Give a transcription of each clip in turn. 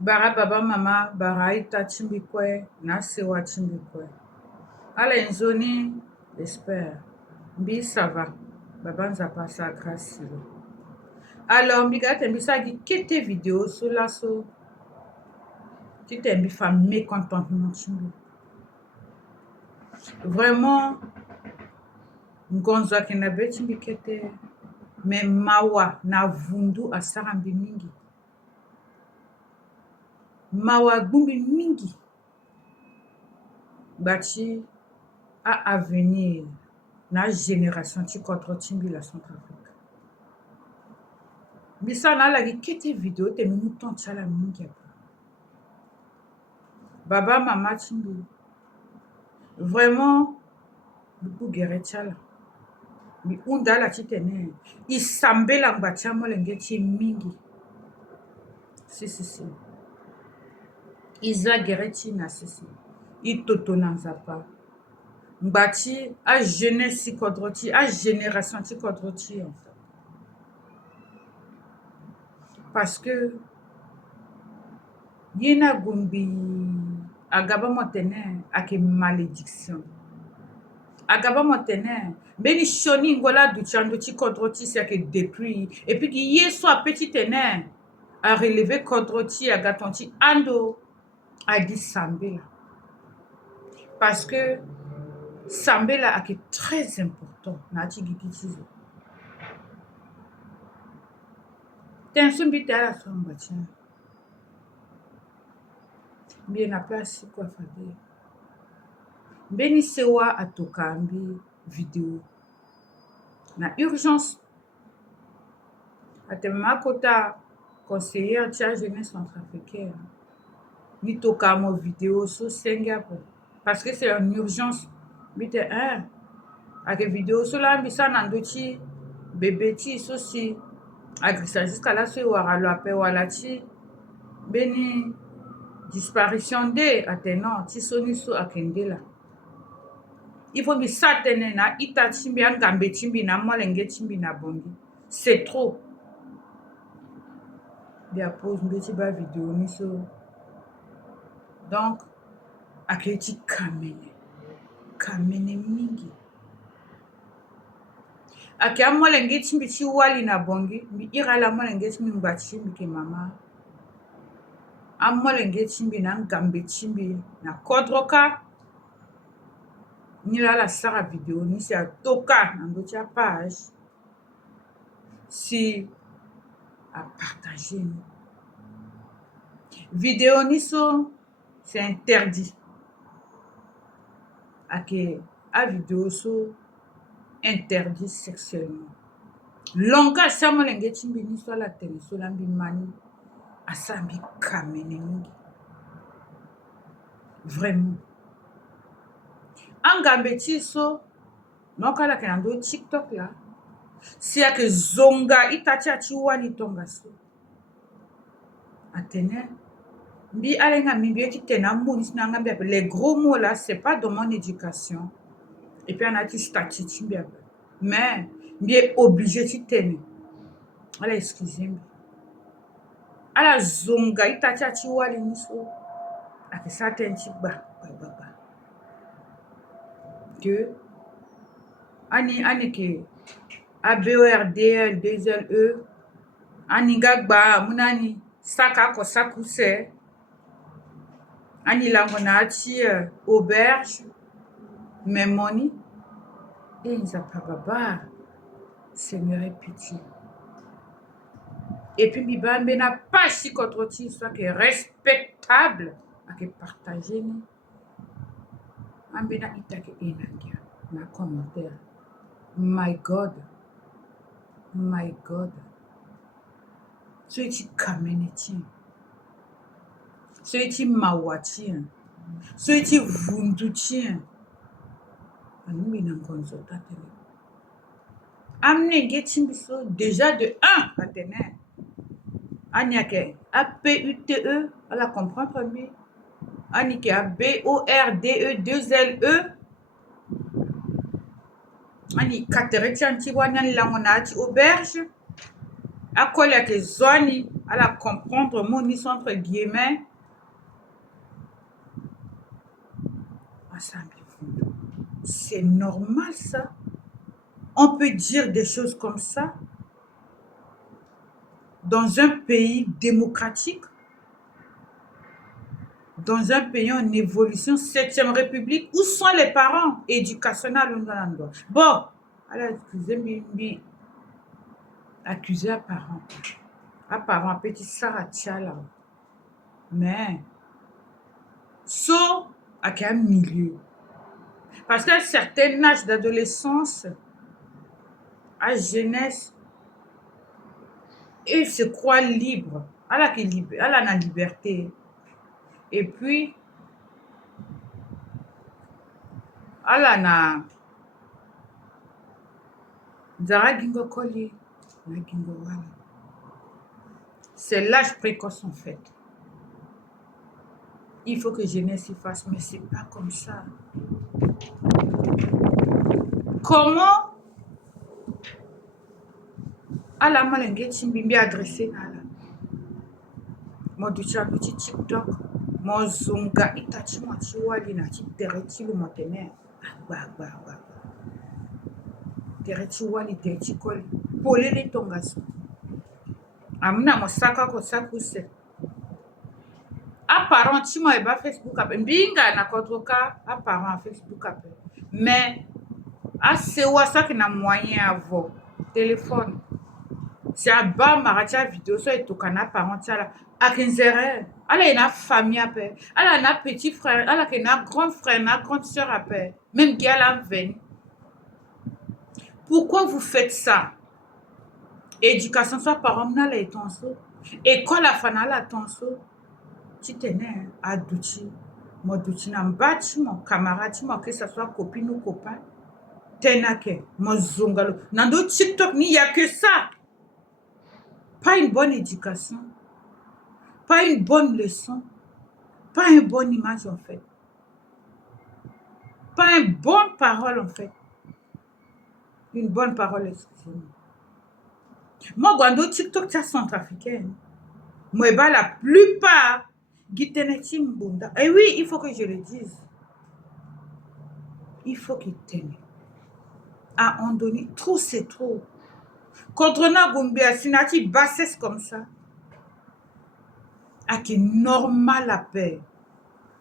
Bara baba mama bara ita chimbikwe na sewa chimbikwe. Ala enzoni espère. Mbi ça va. Baba nzapa sa grâce. Alors mbiga tembisa gi kete vidéo so la so. Tu t'es fa mécontentement chimbi. Vraiment ngonzo kena be chimbi kete me mawa na vundu asara mbi mingi. Mawa gumbi mingi. Bati à avenir na génération ti contre timbi la Centrafrique. Bisa na la kete vidéo te minu ton chala mingi. Baba mama timbi. Vraiment beaucoup guerre chala. Mi unda la ti tene. Isambela ngbatia mo lenge ti mingi. Si. Iza guerre ti na si. Itoto na nzapa. Mbati a jeunesse si kodroti, a génération ti kodroti en fait. Parce que yena gumbi agaba motene ake malédiction. Agaba motene beni shoni ngola du chando ti kodroti c'est que depuis et puis qui yé soit petit tene a relevé kodroti agatonti ando a dit sambela. Parce que sambela est très important na ti gikitizo. Tension bite ala somba tiens. Bien na place quoi faire. Beni sewa atokambi vidéo. Na urgence. Atema kota conseillère tia jeunesse centrafricaine. Ni tokamo vidéo so senga parce que c'est en urgence. Bite avec vidéo so la mbisa nandochi bébé ti so si agressa jusqu'à la so wara lo ape wala ti beni disparition de attenant ti soni so akendela. Il faut mbisa tene na ita chimbi angambe chimbi na molenge chimbi na bongi. C'est trop. Bien pose mbeti ba vidéo ni so. Donc aketi kamene mingi. Ake amolenge chimbi chi wali na bongi, mi irala molenge chimbi mbati chimbi ke mama. Amolenge chimbi na ngambe chimbi na kodroka. Nila la sara vidéo ni si atoka na ndoti a page. Si à partager. Vidéo ni so c'est interdit. Ake a vidéo so interdit sexuellement. Longa samo lenge chimbi ni so la tele so lambi mani asambi kamene mingi. Vraiment. Angambe ti so nokala kenando TikTok là. Si ake zonga itacha ti wani tonga so. Atene mbi alenga mbi eti tena moni na ngambe les gros mots là c'est pas dans mon éducation. Et puis on a ti statut ti mais bien obligé ti tene. Ala excusez-moi. Ala zonga itacha ti wali ni so. Ake certain ti ba. Que ani ke ABORDL 2LE ani gagba munani saka ko sakuse ani langona ti auberge memoni et nza papa Seigneur ait pitié. Et puis bibambe na pas si contre ti soit que respectable à que partager ni ambena itake enangia na commentaire. My God. So iti community. So iti mawati. So iti vunduchi. Anumi na ngonzo tatene. Amne getimbi so déjà de 1 atene. Aniake APUTE à la comprendre bien. Anike ABORDE 2LE. Ani katere ti anti wani ani langona ti auberge. à coller avec les zones, à la comprendre, mon ni entre guillemets. C'est normal ça. On peut dire des choses comme ça dans un pays démocratique, dans un pays en évolution, 7e République, où sont les parents éducationnels? Bon, alors, excusez-moi, accuser à parent, petit Sarah Tchala. Mais, sauf à quel milieu? Parce qu'à un certain âge d'adolescence, à jeunesse, il se croit libre. Elle a la liberté. Et puis, elle a na Zara Gingo Koli. C'est l'âge précoce en fait. Il faut que jeunesse y fasse, mais c'est pas comme ça. Comment ala malenge chimbimbi adressé nala? Mo ducha petit TikTok. Mo zunga itachi mo chiwali na chitere lu motene. Agba. Tere chiwali te chikoli. Polele tongaso. Amuna mo saka ko sakuse. Apparent chimo eba Facebook ape. Mbinga na kotroka apparent Facebook ape. Mais à ce WhatsApp qui n'a moyen à voir téléphone. C'est à bas maracha vidéo sur et tout canal parent là à 15h. Elle a une famille à paix. Elle a un petit frère, elle a un grand frère, une grande soeur à paix. Même qui a la veine. Pourquoi vous faites ça? Éducation soit parent n'a les tonso. École à fana la tonso. Tu tenais à douchi. Moi douchi n'a bâti mon camarade, que ce soit copine ou copain. Tenake, mozongalo. Dans TikTok, il n'y a que ça. Pas une bonne éducation. Pas une bonne leçon. Pas une bonne image en fait. Pas une bonne parole en fait. Une bonne parole, excusez-moi. Moi, quand TikTok, c'est centrafricain. Moi, la plupart, et oui, il faut que je le dise. Il faut qu'il tienne. À un donné, trop c'est trop. Contre Nagumbia, sinati bassesse comme ça. À qui normal la paix.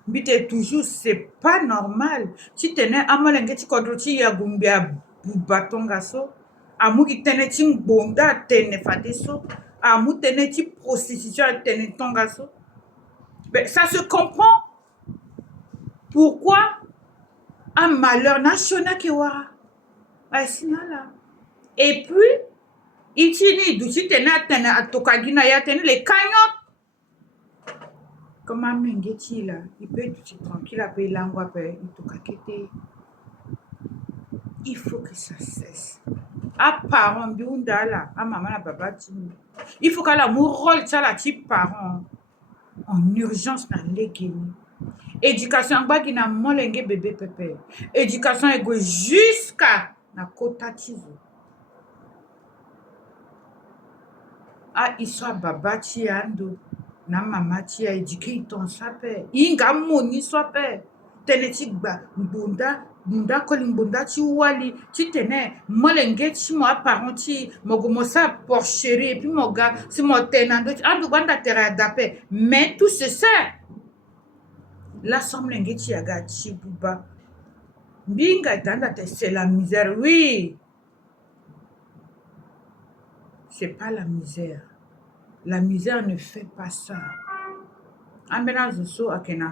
Mais toujours, c'est pas normal. Si tu es un malin qui kodroti ya gumbia bubatongaso, amu qui tenait une bonda tene fadeso, amu tenait une prostitution tene tongaso. Ben, ça se comprend. Pourquoi un malheur national qui wara? Et puis, il tini du si tene à tokagina ya tene les cagnottes. Comme un mengeti là, il peut être tranquille, après l'angoisse, il te il faut que ça cesse. À parents, biunda là, à maman la baba il faut qu'elle a mon rôle, ça la type parent en urgence dans les guénis. Éducation, qui n'a molenge bébé pépé. Éducation égo jusqu'à la kotatizo. Ah, il soit baba ando. Na mama ti a éduqué ton sapé. Inga moni sope. Teneti gba mbunda koli mbunda ti wali ti tene molenge ti mo apparent ti mogomosa porcherie et puis moga si mo tenando ti andu banda terre d'appel. Mais tout ce ça la somlenge ti aga ti buba. Mbinga tanda te c'est la misère. Oui. C'est pas la misère. La misère ne fait pas ça.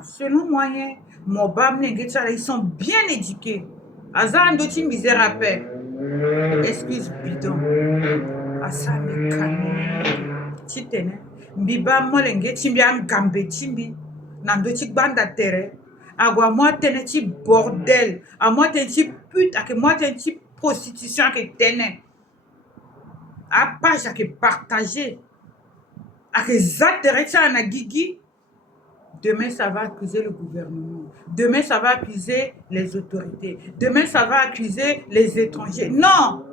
Selon moyen, ils sont bien éduqués. Azandochi misère à paix. Excuse bidon. Asa me kami. Chitene. Mbiba molenge chimbiam gambe chimbi. Nandochi banda terre. Agwa moi tenechi bordel. A moi tenechi pute. A que moi tenechi prostitution que tene. A page à que partager. A que zaterecha na gigi. Demain, ça va accuser le gouvernement. Demain, ça va accuser les autorités. Demain, ça va accuser les étrangers. Non!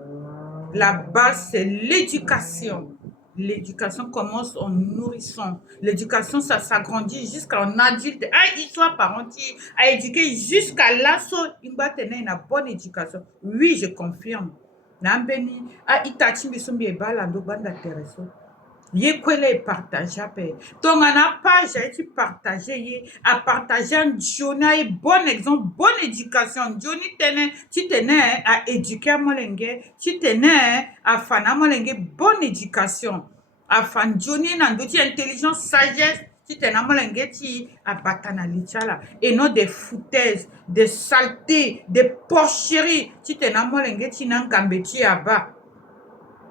La base, c'est l'éducation. L'éducation commence en nourrissant. L'éducation, ça s'agrandit jusqu'à un adulte. Ah, histoire par entier, à éduquer jusqu'à l'assaut. Il va tenir une bonne éducation. Oui, je confirme. Nambeni, ah, itachi bisumbi ebalando banda tereso. Ye kwele partage pe. Donc, on a pas, j'ai partagé, à partager un Johnny, bon exemple, bonne éducation. Johnny tenait, tu tenais à éduquer à Molenge, tu tenais à Fana Molenge, bonne éducation. À Fan Johnny, Nandoti, intelligence, sagesse, tu tenais à Molenge, tu à Batana Lichala. Et non des foutaises, des saletés, des porcheries. Tu tenais à Molenge, tu n'en gambeti à bas.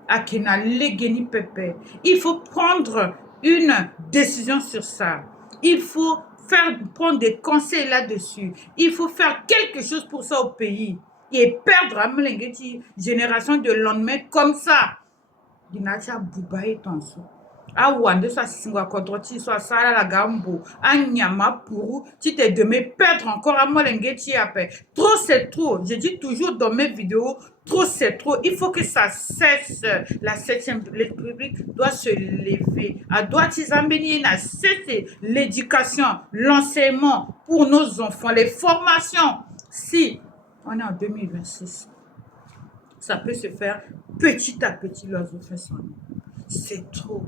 Akena legeni pepe. Il faut prendre une décision sur ça. Il faut prendre des conseils là-dessus. Il faut faire quelque chose pour ça au pays. Et perdre à génération de lendemain comme ça. Dinacha Boubaye Tanso. Awande sa singwa kodroti so sala la gambo. Anyama pour tu te demais perdre encore à molenge ti après. Trop c'est trop. Je dis toujours dans mes vidéos, trop c'est trop. Il faut que ça cesse. La 7e République doit se lever. A doit t'izambeni na cesser l'éducation, l'enseignement pour nos enfants, les formations. Si on est en 2026, ça peut se faire petit à petit l'oiseau fait son nid. C'est trop.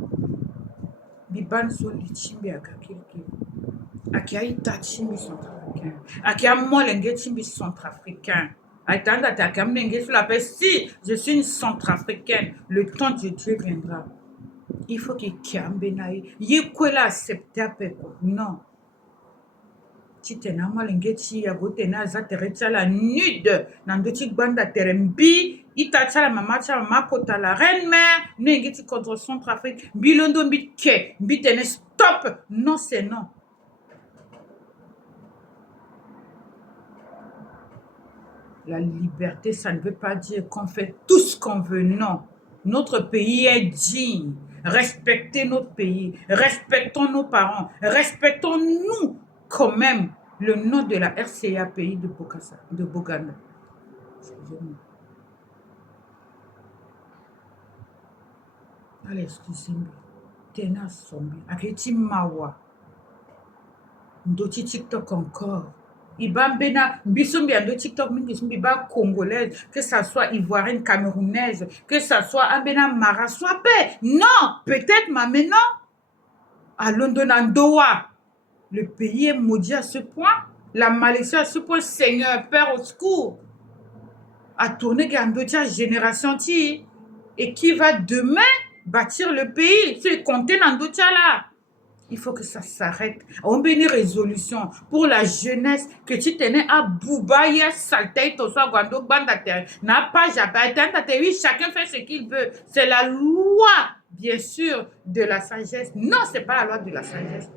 Biban so lichimbi akakilki. Akia ita chimbi centrafricain. Akia molenge chimbi centrafricain. Aitanda ta kamenge sur la paix. Si je suis une centrafricaine, le temps de Dieu viendra. Il faut qu'il kiambenaï. Yekwela accepter à non. Titena molenge chi ya gotena za terecha la nude nandochi banda terembi itacha la mama cha mama kota la reine mère nengeti contre Centrafrique bilondo mbike mbitene stop non c'est non. La liberté, ça ne veut pas dire qu'on fait tout ce qu'on veut, non. Notre pays est digne. Respectez notre pays. Respectons nos parents. Respectons-nous quand même le nom de la RCA pays de Bokassa, de Boganda. Excusez-moi. Allez, excusez-moi. Tena sombi. Aketi mawa. Ndoti TikTok encore. Ibambena, bisumbi ando TikTok, bisumbi ba congolaise, que ça soit ivoirienne, camerounaise, que ça soit ambena mara, soit paix. Non, peut-être, mais non. À London, Andoa, le pays est maudit à ce point. La malédiction à ce point, Seigneur, Père au secours. À tourner Gandotia génération ti. Et qui va demain bâtir le pays, se compter dans Dotia là. Il faut que ça s'arrête. On a une résolution pour la jeunesse que tu tenais à Boubaïa, Saltaï, Tosa, Guando, Bandater. N'a pas jamais. Oui, chacun fait ce qu'il veut. C'est la loi, bien sûr, de la sagesse. Non, ce n'est pas la loi de la sagesse.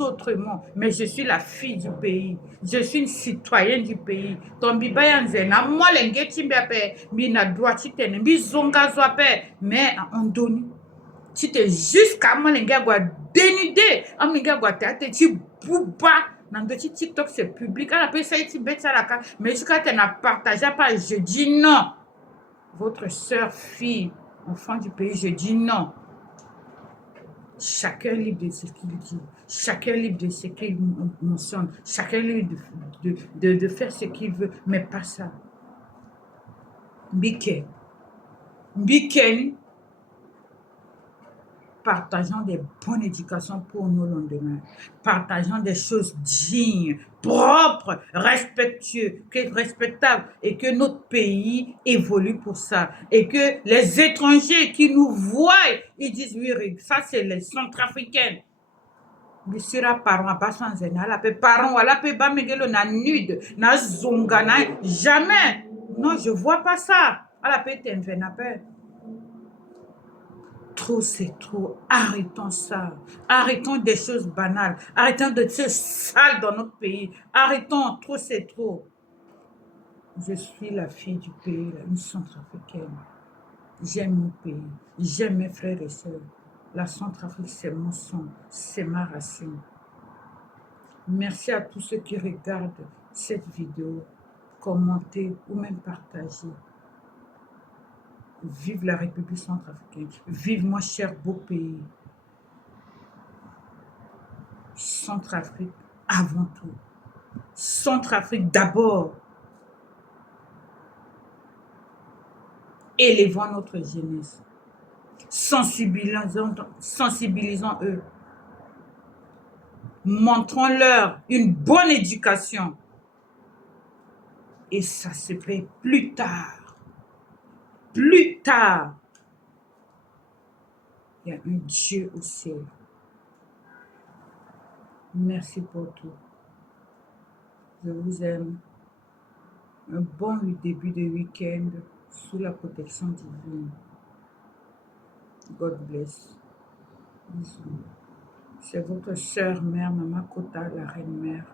Autrement, mais je suis la fille du pays. Je suis une citoyenne du pays. Ton bibayanzena, moi, l'engetimbepe, mina droit, tu tenais, bizonga zoape, mais on donne. Tu te jusqu'à moi les gars dénudé am les gars te tu bouba dans de TikTok c'est public à la paix ça tu bête ça la mais jusqu'à tu n'as partagé pas je dis non. Votre sœur fille enfant du pays je dis non. Chacun libre de ce qu'il dit, chacun libre de ce qu'il mentionne, chacun libre de faire ce qu'il veut, mais pas ça. Biken, partageons des bonnes éducations pour nos lendemains. Partageons des choses dignes, propres, respectables et que notre pays évolue pour ça. Et que les étrangers qui nous voient, ils disent oui, ça c'est les Centrafricains. Bisura parents pas sans la pe parents wala pe ba megelo na nude na zonga na jamais. Non, je vois pas ça. À la pe t'envena pe. Trop, c'est trop. Arrêtons ça. Arrêtons des choses banales. Arrêtons de choses sales dans notre pays. Arrêtons. Trop, c'est trop. Je suis la fille du pays, une Centrafricaine. J'aime mon pays. J'aime mes frères et sœurs. La Centrafrique, c'est mon sang. C'est ma racine. Merci à tous ceux qui regardent cette vidéo. Commentez ou même partagez. Vive la République centrafricaine. Vive mon cher beau pays. Centrafrique avant tout. Centrafrique d'abord. Élevons notre jeunesse. Sensibilisons eux. Montrons-leur une bonne éducation. Et ça se paye plus tard. Plus tard. Il y a un Dieu au ciel. Merci pour tout. Je vous aime. Un bon début de week-end sous la protection divine. God bless. Bisous. C'est votre sœur mère, Maman Kota, la reine mère,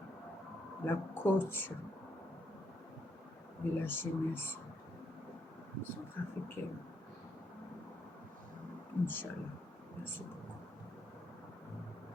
la coach de la jeunesse centrafricaine. Inch'Allah. Merci beaucoup.